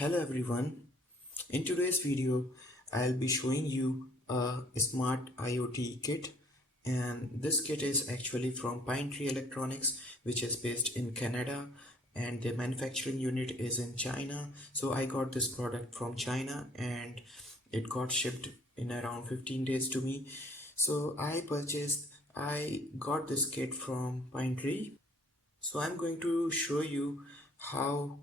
Hello everyone. In today's video, I'll be showing you a smart IoT kit, and this kit is actually from Pine Tree Electronics, which is based in Canada, and their manufacturing unit is in China. So I got this product from China and it got shipped in around 15 days to me. So I got this kit from Pine Tree. So I'm going to show you how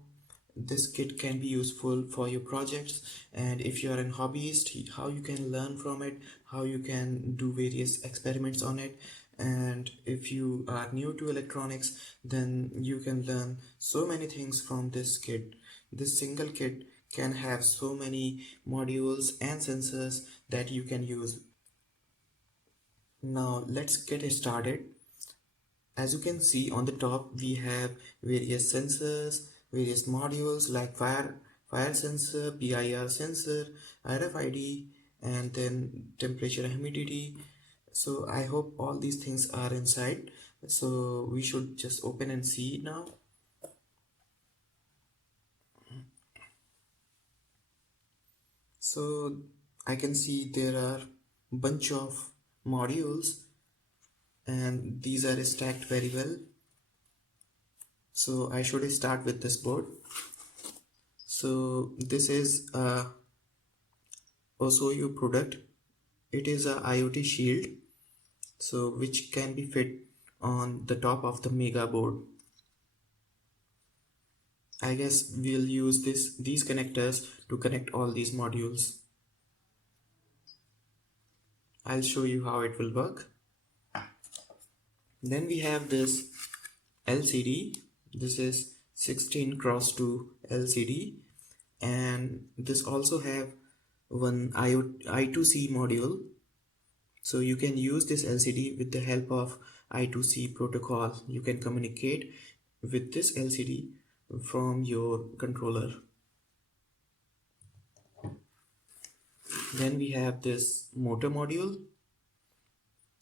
this kit can be useful for your projects, and if you are an hobbyist, how you can learn from it, how you can do various experiments on it. And if you are new to electronics, then you can learn so many things from this kit. This single kit can have so many modules and sensors that you can use. Now let's get started. As you can see on the top, we have various sensors, various modules like fire sensor, PIR sensor, RFID, and then temperature and humidity. So I hope all these things are inside. So we should just open and see now. So I can see there are bunch of modules and these are stacked very well. So I should start with this board. So this is a Osoyoo product. It is a IoT shield, so which can be fit on the top of the mega board. I guess we'll use these connectors to connect all these modules. I'll show you how it will work. Then we have this LCD. This is 16x2 LCD, and this also have one I2C module. So you can use this LCD with the help of I2C protocol. You can communicate with this LCD from your controller. Then we have this motor module.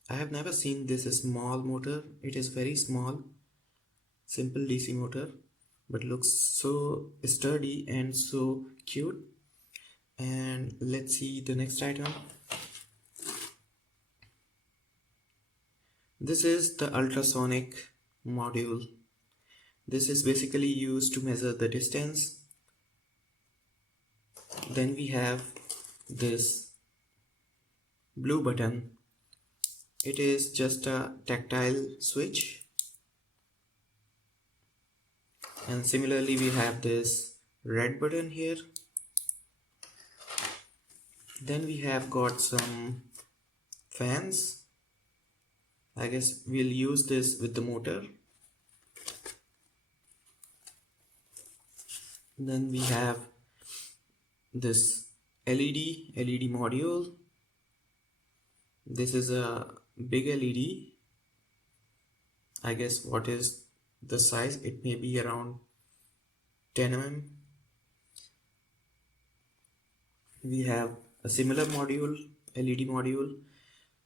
I have never seen this small motor. It is very small, simple DC motor, but looks so sturdy and so cute. And let's see the next item. This is the ultrasonic module. This is basically used to measure the distance. Then we have this blue button. It is just a tactile switch. And similarly we have this red button here. Then we have got some fans. I guess we'll use this with the motor. Then we have this LED module. This is a big LED. I guess what is the size? It may be around 10 mm. We have a similar module, LED module.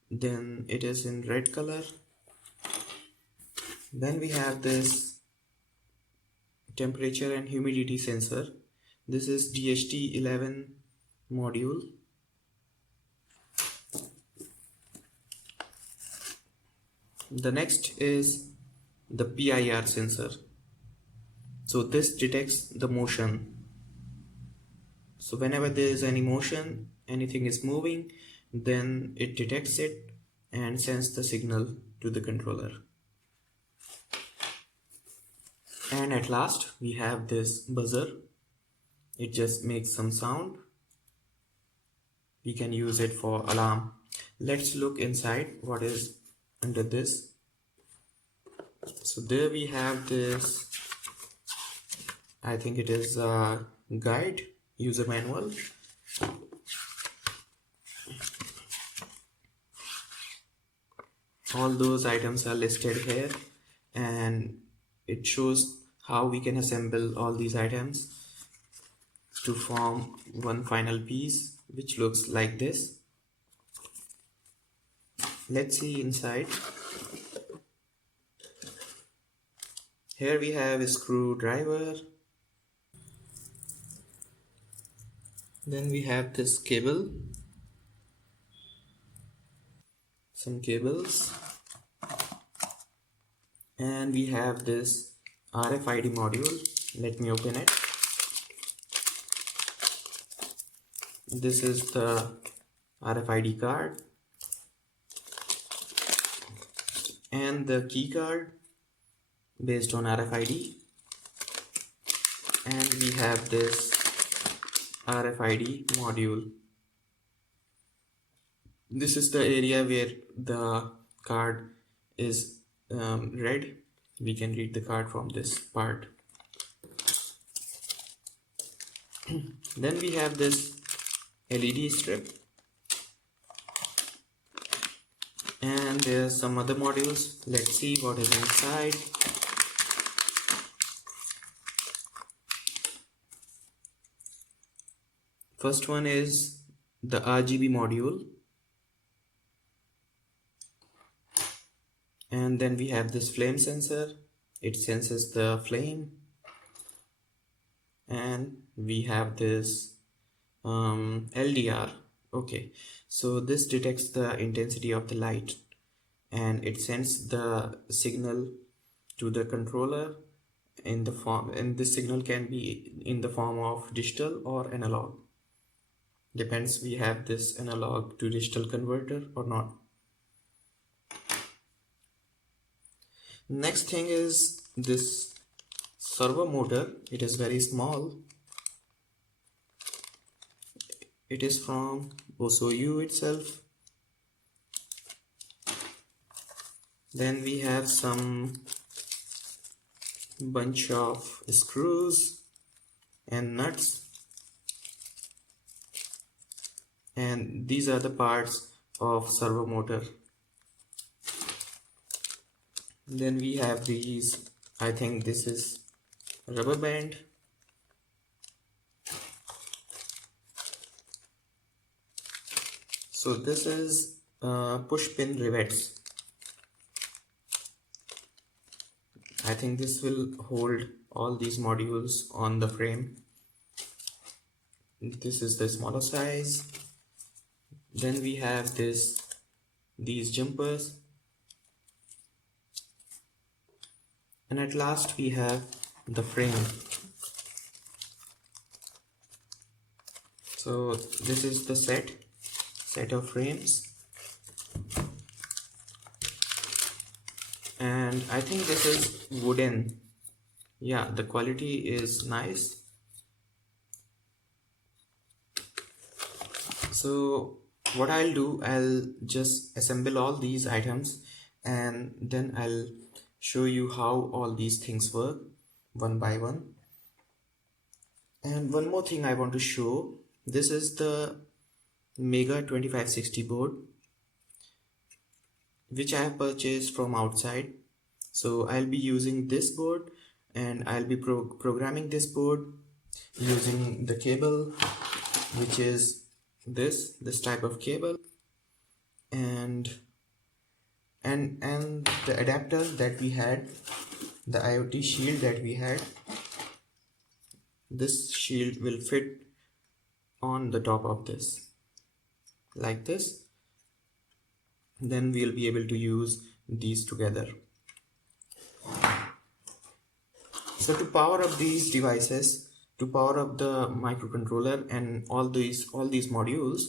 Then it is in red color. Then we have this temperature and humidity sensor. This is DHT11 module. The next is the PIR sensor. So this detects the motion. So whenever there is any motion, anything is moving, then it detects it and sends the signal to the controller. And at last we have this buzzer. It just makes some sound. We can use it for alarm. Let's look inside what is under this. So there we have this, I think it is a guide, user manual. All those items are listed here, and it shows how we can assemble all these items to form one final piece, which looks like this. Let's see inside. Here we have a screwdriver. Then we have this cable, some cables, and we have this RFID module. Let me open it. This is the RFID card and the key card based on RFID, and we have this RFID module. This is the area where the card is read. We can read the card from this part. Then we have this LED strip, and there's some other modules. Let's see what is inside. First one is the RGB module, and then we have this flame sensor. It senses the flame, and we have this LDR. Okay, so this detects the intensity of the light and it sends the signal to the controller in the form, and this signal can be in the form of digital or analog. Depends, we have this analog to digital converter or not. Next thing is this servo motor. It is very small. It is from Osoyoo itself. Then we have some bunch of screws and nuts, and these are the parts of servo motor. Then we have these, I think this is rubber band. So this is push pin rivets. I think this will hold all these modules on the frame. This is the smaller size. Then we have these jumpers, and at last we have the frame. So this is the set of frames, and I think this is wooden. Yeah, the quality is nice. So what I'll do, I'll just assemble all these items and then I'll show you how all these things work one by one. And one more thing I want to show, this is the Mega 2560 board which I have purchased from outside. So I'll be using this board and I'll be programming this board using the cable, which is this type of cable, and the adapter that we had, the IoT shield that we had. This shield will fit on the top of this like this. Then we'll be able to use these together. So to power up these devices, to power up the microcontroller and all these modules,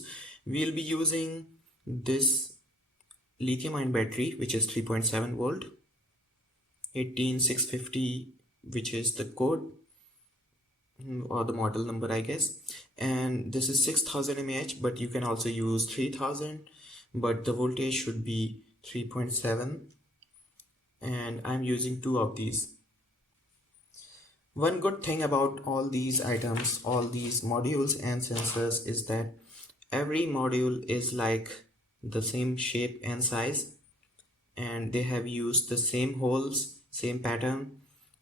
we'll be using this lithium-ion battery, which is 3.7 volt, 18650, which is the code or the model number, I guess, and this is 6000 mAh, but you can also use 3000, but the voltage should be 3.7, and I'm using two of these. One good thing about all these items, all these modules and sensors, is that every module is like the same shape and size, and they have used the same holes, same pattern,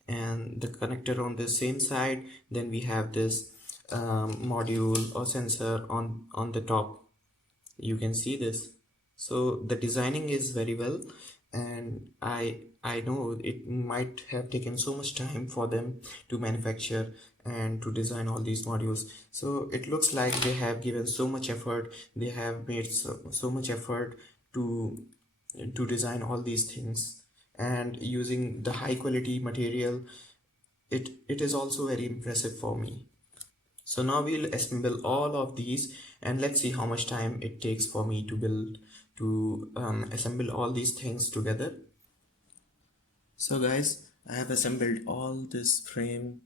and the connector on the same side. Then we have this module or sensor on the top. You can see this. So the designing is very well, and I know it might have taken so much time for them to manufacture and to design all these modules. So it looks like they have given so much effort, they have made so much effort to design all these things, and using the high quality material. It is also very impressive for me. So now we'll assemble all of these, and let's see how much time it takes for me to assemble all these things together. So guys, I have assembled all this frame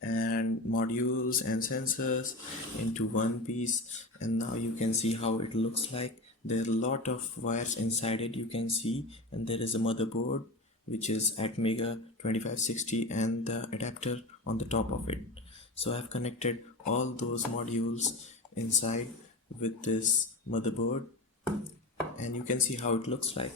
and modules and sensors into one piece, and now you can see how it looks like. There are a lot of wires inside it, you can see, and there is a motherboard which is at Mega 2560 and the adapter on the top of it. So I've connected all those modules inside with this motherboard, and you can see how it looks like.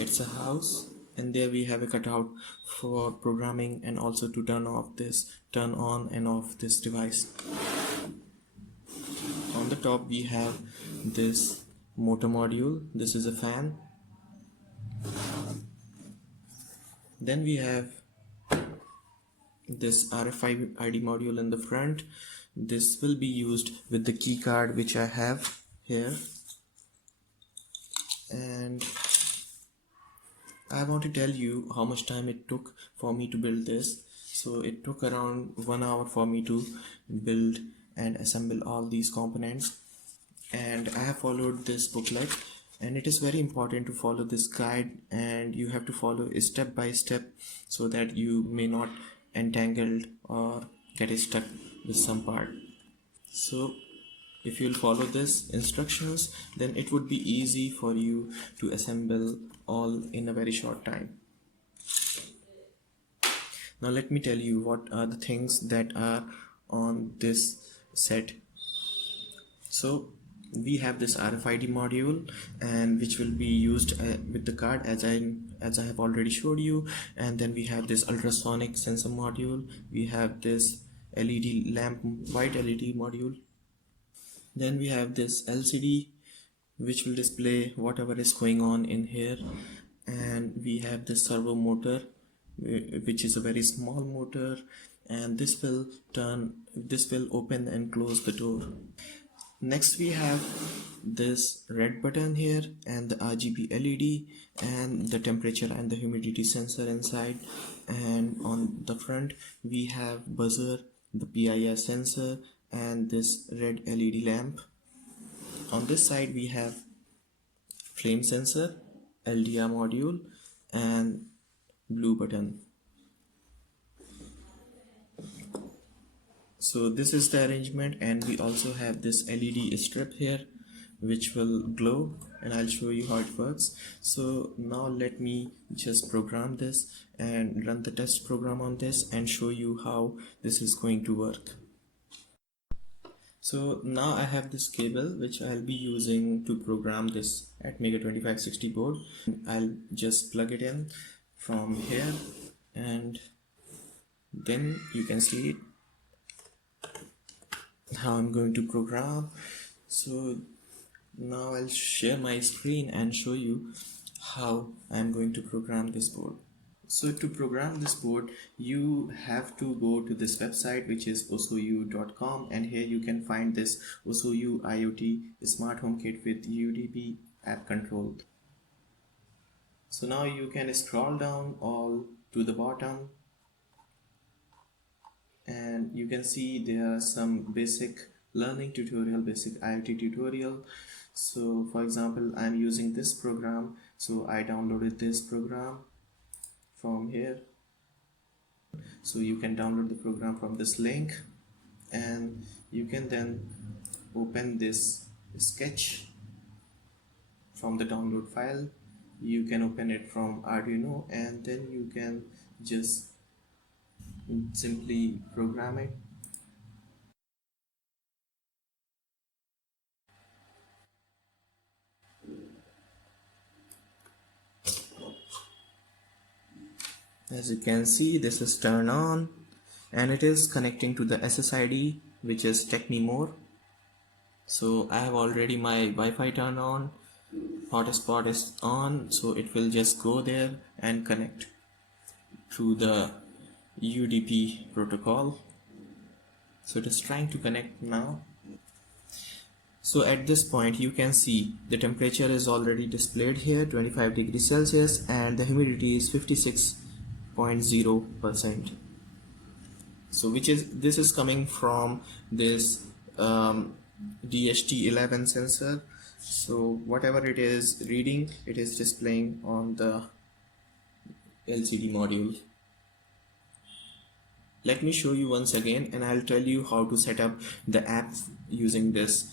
It's a house, and there we have a cutout for programming and also to turn on and off this device. On the top we have this motor module. This is a fan. Then we have this RFID module in the front. This will be used with the key card which I have here. And I want to tell you how much time it took for me to build this. So it took around 1 hour for me to build and assemble all these components, and I have followed this booklet, and it is very important to follow this guide, and you have to follow it step by step so that you may not entangled or get stuck with some part. So if you'll follow this instructions, then it would be easy for you to assemble all in a very short time. Now let me tell you what are the things that are on this set. So we have this RFID module, and which will be used with the card as I have already showed you. And then we have this ultrasonic sensor module. We have this LED lamp, white LED module. Then we have this LCD which will display whatever is going on in here, and we have this servo motor which is a very small motor, and this will open and close the door. Next we have this red button here and the RGB LED and the temperature and the humidity sensor inside, and on the front we have buzzer, the PIR sensor, and this red LED lamp. On this side we have flame sensor, LDR module, and blue button. So this is the arrangement, and we also have this LED strip here which will glow, and I'll show you how it works. So now let me just program this and run the test program on this and show you how this is going to work. So now I have this cable which I'll be using to program this at Mega 2560 board. I'll just plug it in from here, and then you can see it how I'm going to program. So now I'll share my screen and show you how I'm going to program this board. So to program this board, you have to go to this website which is osoyoo.com, and here you can find this Osoyoo IoT Smart Home Kit with UDP app control. So now you can scroll down all to the bottom, and you can see there are some basic learning tutorial, basic IoT tutorial. So for example, I'm using this program, so I downloaded this program from here. So you can download the program from this link, and you can then open this sketch from the download file. You can open it from Arduino, and then you can just simply program it. As you can see, this is turned on, and it is connecting to the SSID which is Technimore. So I have already my Wi-Fi turned on, hotspot is on, so it will just go there and connect through the UDP protocol. So it is trying to connect now. So at this point you can see the temperature is already displayed here, 25 degrees Celsius, and the humidity is 56.0%. So this is coming from this DHT11 sensor. So whatever it is reading, it is displaying on the LCD module. Let me show you once again, and I'll tell you how to set up the app using this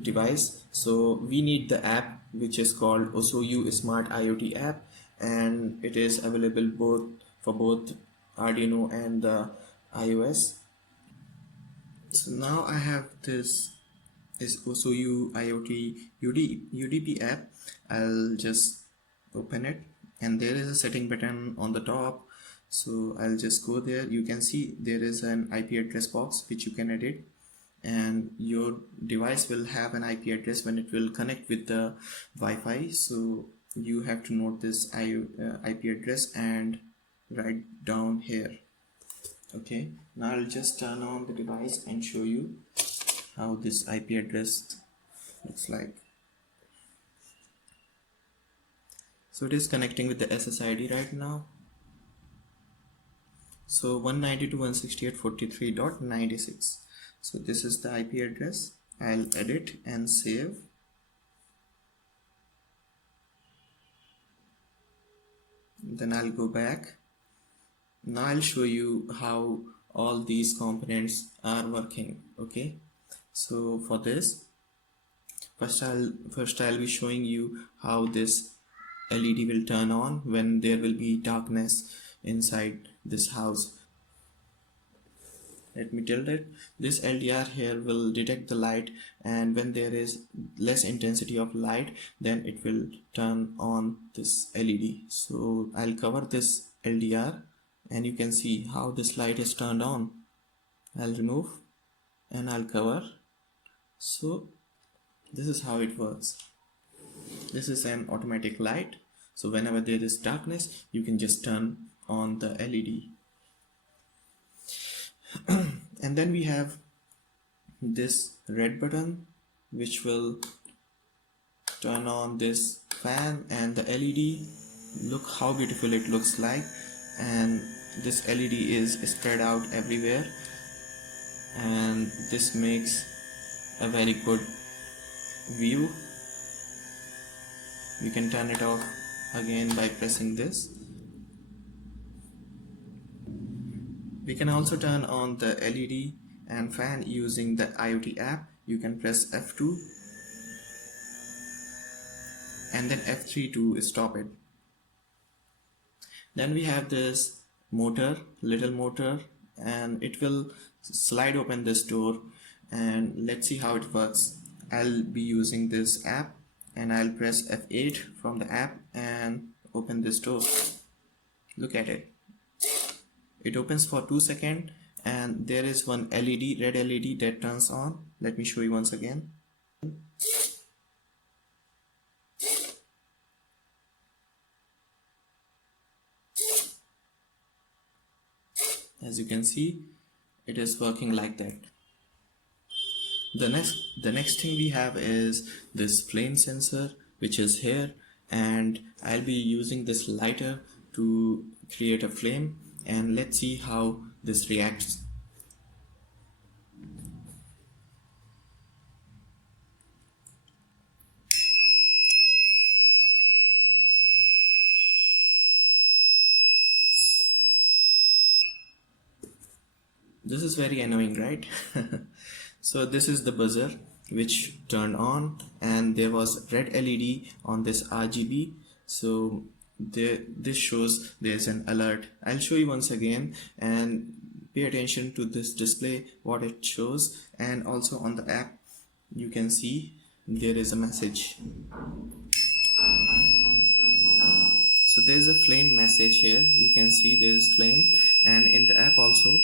device. So we need the app which is called Osoyoo Smart IoT app, and it is available for both Arduino and the iOS. So now I have this is Osoyoo IoT UDP app. I'll just open it, and there is a setting button on the top. So I'll just go there. You can see there is an IP address box which you can edit, and your device will have an IP address when it will connect with the Wi-Fi. So you have to note this IP address and write down here. Okay, now I'll just turn on the device and show you how this IP address looks like. So it is connecting with the SSID right now. So 192.168.43.96. So this is the IP address. I'll edit and save. Then I'll go back. Now I'll show you how all these components are working. Okay, so for this, first I'll be showing you how this LED will turn on when there will be darkness inside this house. Let me tilt it. This LDR here will detect the light, and when there is less intensity of light, then it will turn on this LED. So I'll cover this LDR, and you can see how this light is turned on. I'll remove and I'll cover. So this is how it works. This is an automatic light, so whenever there is darkness, you can just turn on the LED. And then we have this red button which will turn on this fan and the LED. Look how beautiful it looks like, and this LED is spread out everywhere, and this makes a very good view. You can turn it off again by pressing this. We can also turn on the LED and fan using the IoT app. You can press F2 and then F3 to stop it. Then we have this motor, little motor, and it will slide open this door, and let's see how it works. I'll be using this app, and I'll press F8 from the app and open this door. Look at it. It opens for 2 seconds, and there is one LED, red LED, that turns on. Let me show you once again. As you can see, it is working like that. The next thing we have is this flame sensor, which is here, and I'll be using this lighter to create a flame, and let's see how this reacts. This is very annoying, right? So this is the buzzer which turned on, and there was red LED on this RGB. So this shows there's an alert. I'll show you once again, and pay attention to this display, what it shows, and also on the app you can see there is a message. So there's a flame message here. You can see there's flame, and in the app also.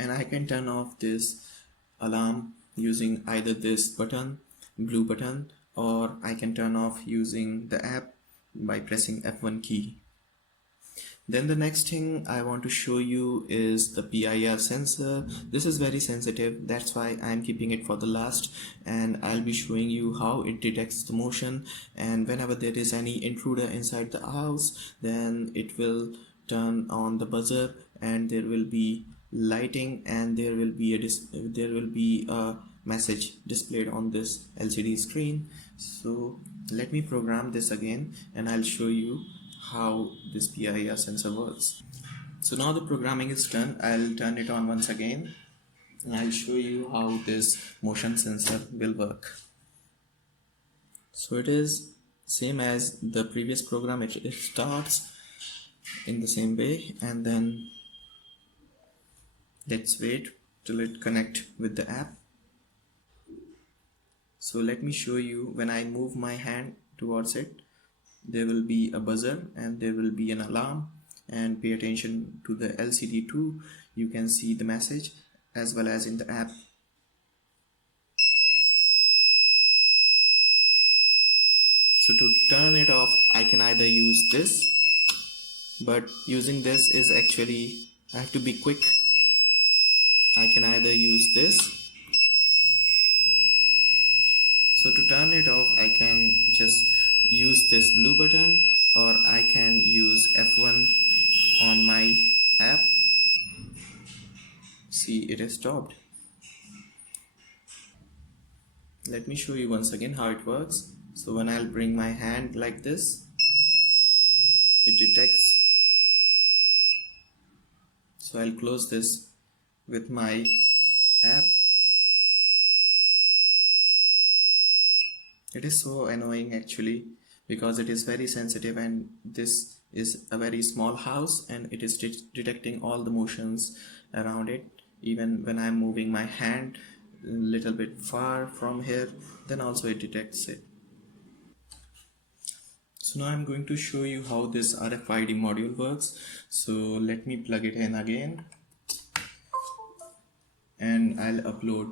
And I can turn off this alarm using either this button, blue button, or I can turn off using the app by pressing F1 key. Then the next thing I want to show you is the PIR sensor. This is very sensitive, that's why I'm keeping it for the last, and I'll be showing you how it detects the motion, and whenever there is any intruder inside the house, then it will turn on the buzzer and there will be lighting, and there will be a message displayed on this LCD screen. So let me program this again and I'll show you how this PIR sensor works. So now the programming is done. I'll turn it on once again and I'll show you how this motion sensor will work. So it is same as the previous program. It starts in the same way, and then let's wait till it connect with the app. So let me show you, when I move my hand towards it, there will be a buzzer and there will be an alarm, and pay attention to the LCD too. You can see the message as well as in the app. So to turn it off, I can either use this, but using this is actually, I have to be quick. I can either use this. So to turn it off, I can just use this blue button, or I can use F1 on my app. See, it is stopped. Let me show you once again how it works. So when I'll bring my hand like this, it detects. So I'll close this with my app. It is so annoying actually, because it is very sensitive, and this is a very small house and it is detecting all the motions around it. Even when I'm moving my hand a little bit far from here, then also it detects it. So now I'm going to show you how this RFID module works. So let me plug it in again and I'll upload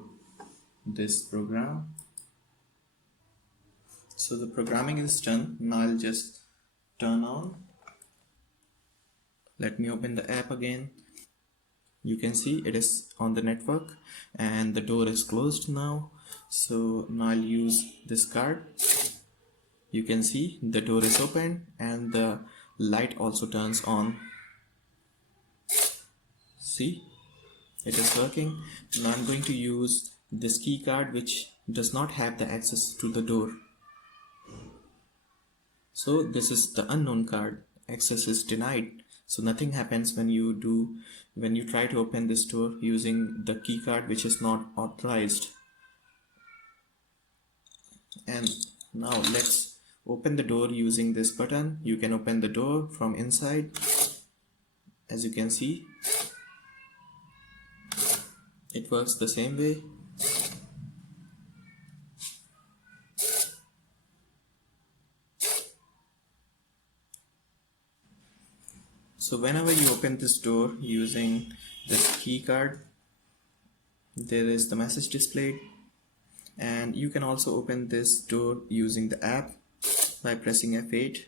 this program. So the programming is done. Now I'll just turn on. Let me open the app again. You can see it is on the network and the door is closed now. So now I'll use this card. You can see the door is open and the light also turns on. See, it is working. Now I'm going to use this key card, which does not have the access to the door. So this is the unknown card. Access is denied. So nothing happens when you try to open this door using the key card which is not authorized. And now let's open the door using this button. You can open the door from inside. As you can see, it works the same way. So whenever you open this door using this key card, there is the message displayed, and you can also open this door using the app by pressing F8.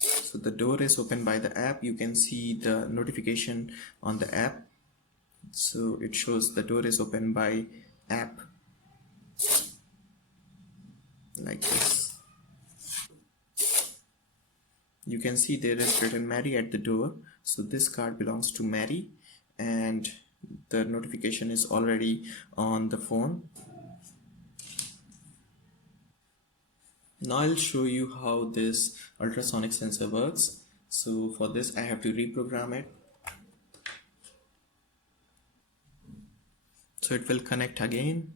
So the door is opened by the app. You can see the notification on the app. So it shows the door is opened by app like this. You can see there is written Mary at the door. So this card belongs to Mary and the notification is already on the phone. Now I'll show you how this ultrasonic sensor works. So for this I have to reprogram it. So it will connect again.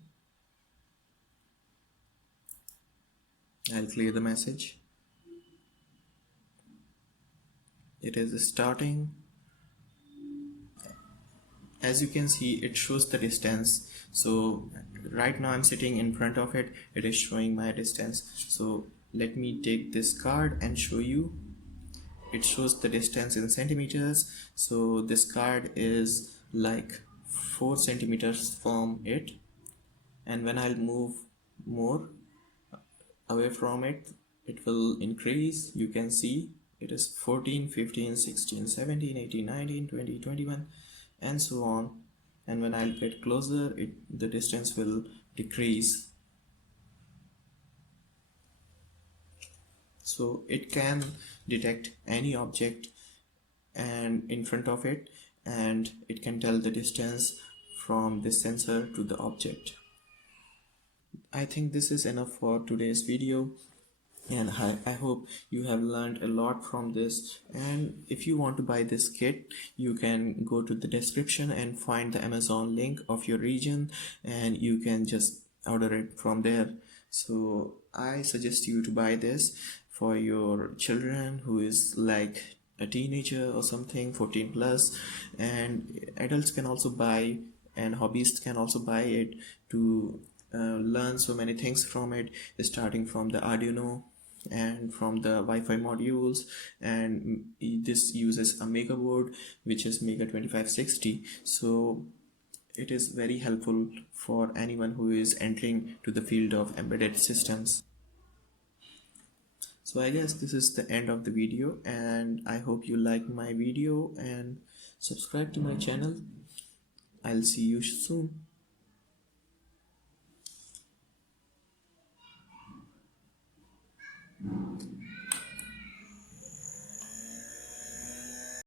I'll clear the message. It is starting. As you can see, it shows the distance. So right now I'm sitting in front of it. It is showing my distance. So let me take this card and show you. It shows the distance in centimeters. So this card is like 4 centimeters from it. and when I'll move more away from it, it will increase. You can see it is 14, 15, 16, 17, 18, 19, 20, 21, and so on. And when I'll get closer, the distance will decrease. So it can detect any object and in front of it, and it can tell the distance from the sensor to the object. I think this is enough for today's video, and I hope you have learned a lot from this. And if you want to buy this kit, you can go to the description and find the Amazon link of your region, and you can just order it from there. So I suggest you to buy this for your children who is like a teenager or something, 14 plus, and adults can also buy, and hobbyists can also buy it to learn so many things from it, starting from the Arduino and from the Wi-Fi modules. And this uses a Mega board, which is Mega 2560. So it is very helpful for anyone who is entering to the field of embedded systems. So I guess this is the end of the video, and I hope you like my video and subscribe to my channel. I'll see you soon.